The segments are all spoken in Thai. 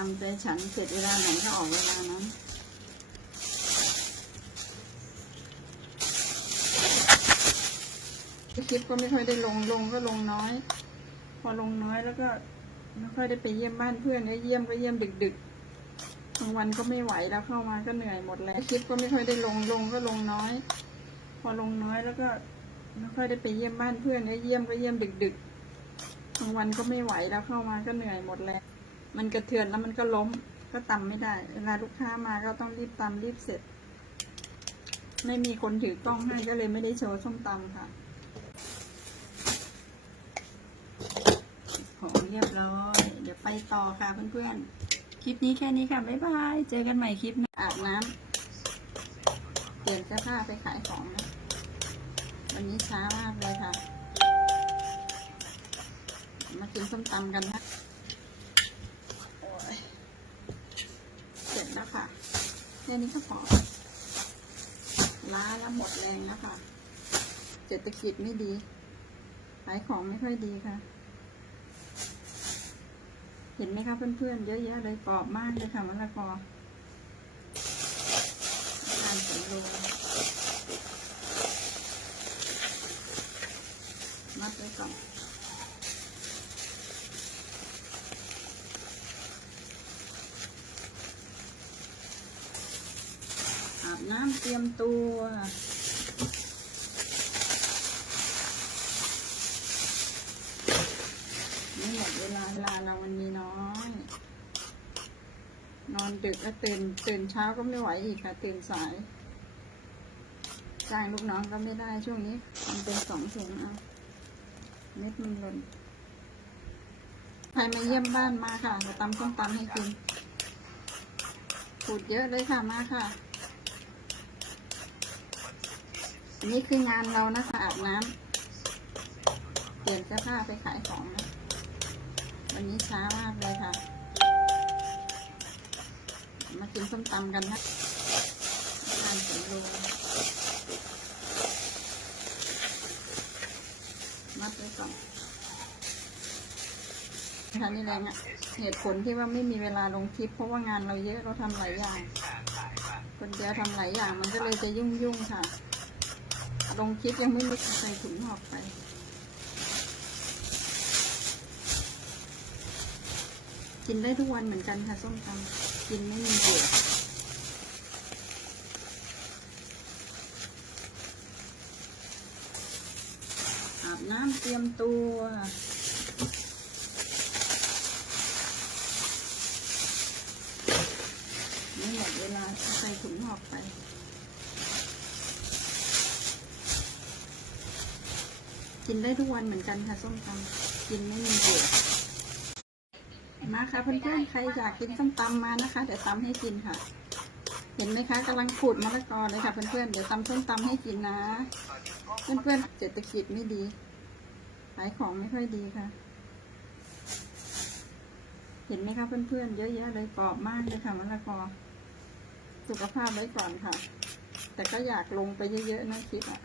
ามใจฉันเสร็จเวลาไหนก็ออกเวลานั้นคลิปก็ไม่ค่อยได้ลงลงก็ลงน้อย พอลงน้อยแล้วก็ไม่ค่อยได้ไปเยี่ยมบ้านเพื่อนก็เยี่ยมก็เยี่ยมดึกดึกๆบางวันก็ไม่ไหวแล้วเข้ามาก็เหนื่อยหมดแล้วคลิปก็ไม่ค่อยได้ลงลงก็ลงน้อย พอลงน้อยแล้วก็ไม่ค่อยได้ไปเยี่ยมบ้านเพื่อนก็เยี่ยมก็เยี่ยมดึกดึกๆบางวันก็ไม่ไหวแล้วเข้ามาก็เหนื่อยหมดแล้ว มันกระเทือนแล้วมันก็ล้มก็ตำไม่ได้ เวลาลูกค้ามาก็ต้องรีบตำรีบเสร็จ ไม่มีคนถือกล้องให้ก็เลยไม่ได้โชว์ส้มตำค่ะ ของเรียบร้อย เดี๋ยวไปต่อค่ะเพื่อนๆ คลิปนี้แค่นี้ค่ะ บ๊ายบาย เจอกันใหม่คลิปน้าอาบน้ำเปลี่ยนเสื้อผ้าไปขายของนะ วันนี้ช้ามากเลยค่ะ มากินส้มตำกันนะโอ้ยเสร็จแล้วค่ะแค่นี้ก็พอล้าแล้วหมดแรงแล้วค่ะเศรษฐกิจไม่ดีขายของไม่ค่อยดีค่ะ เห็นไหมคะเพื่อนๆเยอะแยะเลยกรอบมากเลยค่ะมะละกอทานสำโรงมัดไว้ก่อน อาบน้ำ เตรียมตัวนี่หมดเวลาเวลาเรามันมีน้อย นอนดึกแล้วตื่นตื่นเช้าก็ไม่ไหวอีกค่ะตื่นสายจ้างลูกน้องก็ไม่ได้ช่วงนี้ มันเป็นสองถุงเอาเม็ดมันหล่นใครมาเยี่ยมบ้านมาค่ะจะตำส้มตำให้กินพูดเยอะเลยค่ะมาค่ะ นี่คืองานเรานะคะอาบน้ำเปลี่ยนเสื้อผ้าไปขายของนะวันนี้ช้ามากเลยค่ะ มากินส้มตำกันนะทานสำโรงมัดไว้ก่อนค่ะนี่แหละเนี่ยเหตุผลที่ว่าไม่มีเวลาลงคลิป เพราะว่างานเราเยอะเราทำหลายอย่าง คนเดียวทำหลายอย่างมันก็เลยจะยุ่งยุ่งๆค่ะ ลงคลิปยังไม่มีใส่ถุงหอกไป กินได้ทุกวันเหมือนกันค่ะส้มตำกินไม่มีเบื่ออาบน้ำเตรียมตัวนี่หมดเวลาใส่ถุงหอกไป กินได้ทุกวันเหมือนกันค่ะส้มตำกินไม่มีเบื่อมาค่ะเพื่อนๆใครอยากกินส้มตำมานะคะเดี๋ยวตำให้กินค่ะ เห็นไหมคะกำลังขูดมะละกอเลยค่ะเพื่อนๆเดี๋ยวตำส้มตำให้กินนะ เพื่อนๆเศรษฐกิจไม่ดีขายของไม่ค่อยดีค่ะ เห็นไหมคะเพื่อนๆเยอะแยะเลยกรอบมากเลยค่ะมะละกอ สุขภาพไว้ก่อนค่ะ แต่ก็อยากลงไปเยอะๆนะคลิปอะ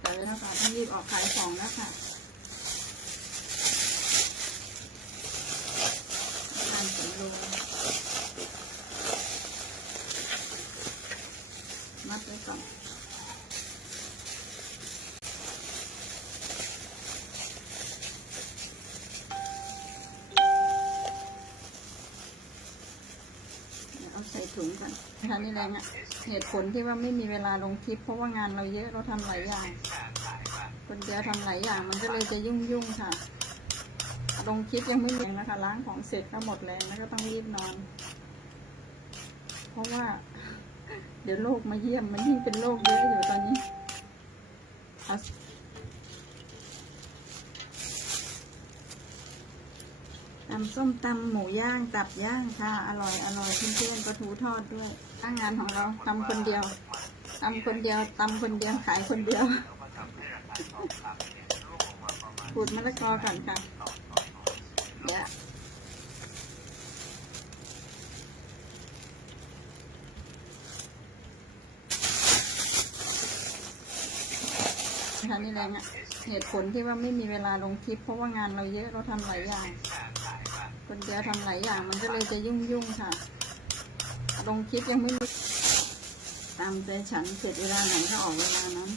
แต่เวลาตอนที่รีบออกขายของแล้วค่ะ ทานสำโรงมัดไว้ก่อน เดี๋ยวเอาใส่ ถุงก่อนนะคะนี่แรงอะเหตุผลที่ว่าไม่มีเวลาลงคลิป เพราะว่างานเราเยอะเราทำหลายอย่าง คนเดียวทำหลายอย่างมันก็เลยจะยุ่งยุ่งๆค่ะ ลงคลิปยังไม่แรงนะคะล้างของเสร็จก็หมดแรงแล้วก็ต้องรีบนอน เพราะว่า เดี๋ยวโรคมาเยี่ยมมันยิ่งเป็นโรคเยอะอยู่ตอนนี้เอาำส้มตำหมูย่างตับย่างค่ะ อร่อยอร่อยเพื่อนๆปลาทูทอดด้วยตั้งงานของเราทำคนเดียวทำคนเดียวตำคนเดียวขายคนเดียวขูดมะละกอก่อนค่ะเดี๋ยวค่ะนี่แรงอะเหตุผลที่ว่าไม่มีเวลาลงคลิป เพราะว่างานเราเยอะเราทำหลายอย่าง คนเดียวทำหลายอย่างมันก็เลยจะยุ่งยุ่งๆค่ะ ลงคลิปยังไม่มีตามใจฉันเสร็จเวลาไหนก็ออกเวลานั้น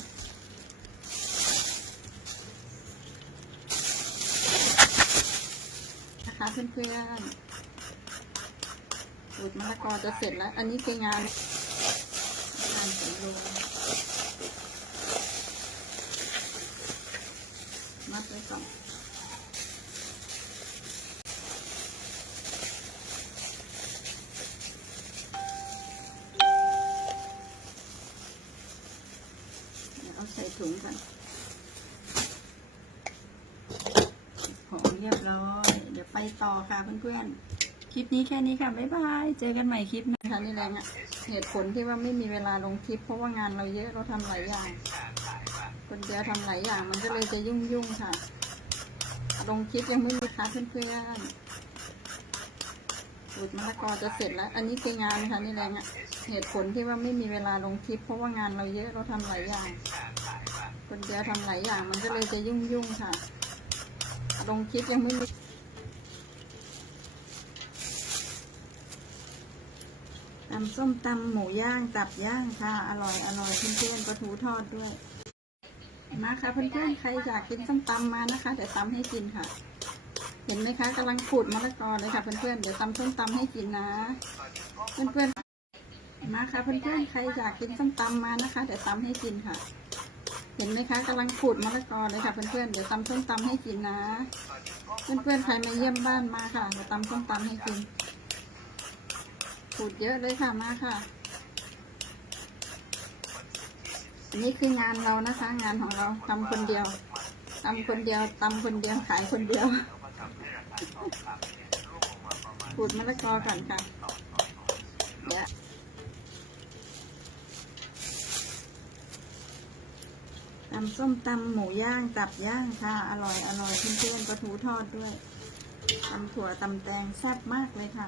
นะคะเพื่อนๆขูดมะละกอจะเสร็จแล้ว อันนี้คืองานงานสำโรงมัดไว้ก่อน เดี๋ยวเอาใส่ถุงกันของ เรียบร้อย เดี๋ยวไปต่อค่ะเพื่อนๆ คลิปนี้แค่นี้ค่ะ บ๊ายบาย เจอกันใหม่คลิปนะคะนี่แรงอะเหตุผลที่ว่าไม่มีเวลาลงคลิป เพราะว่างานเราเยอะเราทำหลายอย่าง คนเดียวทำหลายอย่าง มันก็เลยจะยุ่งยุ่งๆค่ะ ลงคลิปยังไม่มีค่ะเพื่อนๆขูดมะละกอจะเสร็จแล้ว อันนี้คืองานค่ะนี่แรงอะเหตุผลที่ว่าไม่มีเวลาลงคลิป เพราะว่างานเราเยอะเราทำหลายอย่าง คนเดียวทำหลายอย่าง มันก็เลยจะยุ่งยุ่งๆค่ะ ลงคลิปยังไม่มีตำส้มตำหมูย่าง ตับย่างค่ะ อร่อยอร่อยเพื่อนๆปลาทูทอดด้วย มาค่ะเพื่อนๆใครอยากกินส้มตำมานะคะเดี๋ยวตำให้กินค่ะ เห็นไหมคะกำลังขูดมะละกอเลยค่ะเพื่อนๆเดี๋ยวตำส้มตำให้กินนะ เพื่อนๆมาค่ะเพื่อนๆใครอยากกินส้มตำมานะคะเดี๋ยวตำให้กินค่ะ เห็นไหมคะกำลังขูดมะละกอเลยค่ะเพื่อนๆเดี๋ยวตำส้มตำให้กินนะ เพื่อนๆใครมาเยี่ยมบ้านมาค่ะเดี๋ยวตำส้มตำให้กินขูดเยอะเลยค่ะมาค่ะนี่คืองานเรานะคะ งานของเราทำคนเดียวทำคนเดียวตำคนเดียวขายคนเดียวขูดมะละกอก่อนค่ะเดี๋ยว ตำส้มตำหมูย่างตับย่างค่ะ อร่อยอร่อยเพื่อนๆปลาทูทอดด้วยตำถั่วตำแตงแซ่บมากเลยค่ะ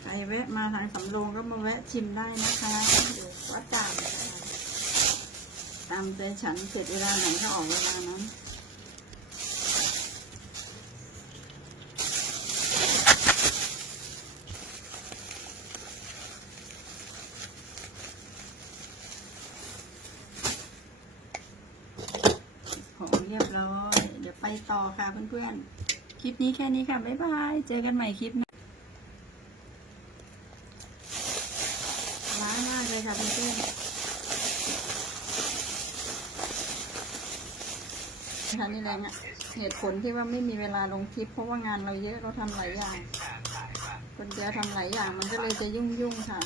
ใครแวะมาทางสำโรงก็มาแวะชิมได้นะคะอยู่วัดจ่างค่ะตามใจฉันเสร็จเวลาไหนก็ออกเวลานั้น เรียบร้อย เดี๋ยวไปต่อค่ะเพื่อนๆ คลิปนี้แค่นี้ค่ะ บ๊ายบาย เจอกันใหม่คลิปหน้าล้ามากเลยค่ะเพื่อนๆค่ะนี่แรงอะเหตุผลที่ว่าไม่มีเวลาลงคลิป เพราะว่างานเราเยอะเราทำหลายอย่าง คนเดียวทำหลายอย่างมันก็เลยจะยุ่งยุ่งๆค่ะ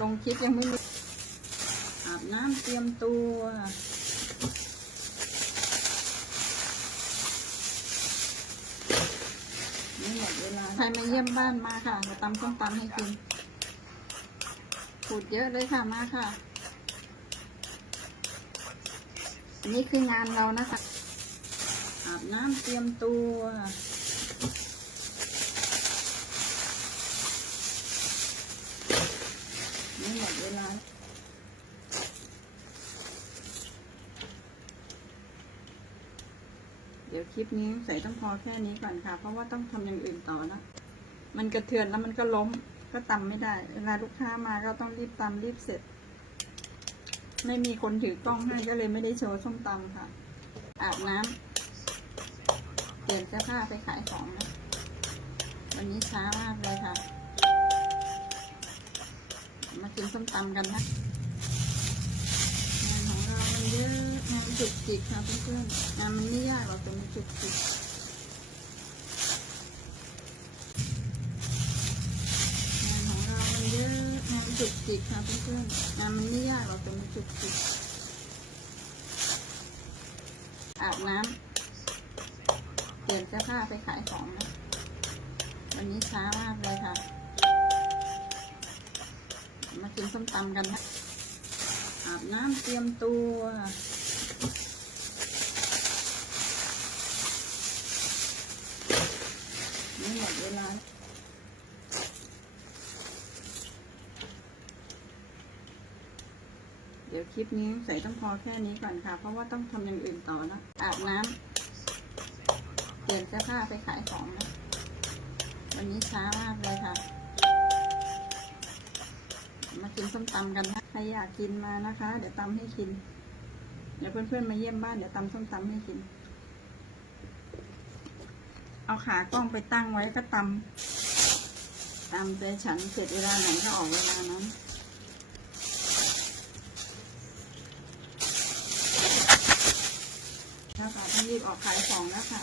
ลงคลิปยังไม่มีอาบน้ำเตรียมตัว ไม่หมดเวลา ใครมาเยี่ยมบ้านมาค่ะเราตำส้มตำให้กินขูดเยอะเลยค่ะมาค่ะนนี้คืองานเรานะคะ อาบน้ำเตรียมตัวไม่หมดเวลา ดี๋ยวคลิปนี้ใส่ต้องพอแค่นี้ก่อนค่ะ เพราะว่าต้องทำอย่างอื่นต่อแล้วมันกระเทือนแล้วมันก็ล้มก็ตำไม่ได้ เวลาลูกค้ามาก็ต้องรีบตำรีบเสร็จ ไม่มีคนถือกล้องให้ก็เลยไม่ได้โชว์ส้มตำค่ะ อาบน้ำเปลี่ยนเสื้อผ้าไปขายของนะ วันนี้ช้ามากเลยค่ะ มากินส้มตำกันนะ เรามันเยอะงานจุกจิกค่ะเพื่อนๆงานมันไม่ยากหรอกแต่มันจุกจิกงานของเรามันเยอะงานจุกจิกค่ะเพื่อนๆงานมันไม่ยากหรอกแต่มันจุกจิกอาบน้ำเปลี่ยนเสื้อผ้าไปขายของนะวันนี้ช้ามากเลยค่ะ มากินส้มตำกันนะ น้ำเตรียมตัว ไม่หมดเวลาเดี๋ยวคลิปนี้ใส่ต้องพอแค่นี้ก่อนค่ะ เพราะว่าต้องทำอย่างอื่นต่อแล้วอาบน้ำเปลี่ยนเสื้อผ้าไปขายของนะ วันนี้ช้ามากเลยค่ะ มากินส้มตำกันนะ รอยากกินมานะคะ เดี๋ยวตำให้กิน เดี๋ยวเพื่อนๆมาเยี่ยมบ้านเดี๋ยวตำส้มตำให้กิน เอาขากล้องไปตั้งไว้ก็ตำตำใจฉันเสร็จเวลาไหนก็ออกเวลานั้นแล้วค่ะต้องรีบออกขายของแล้วค่ะ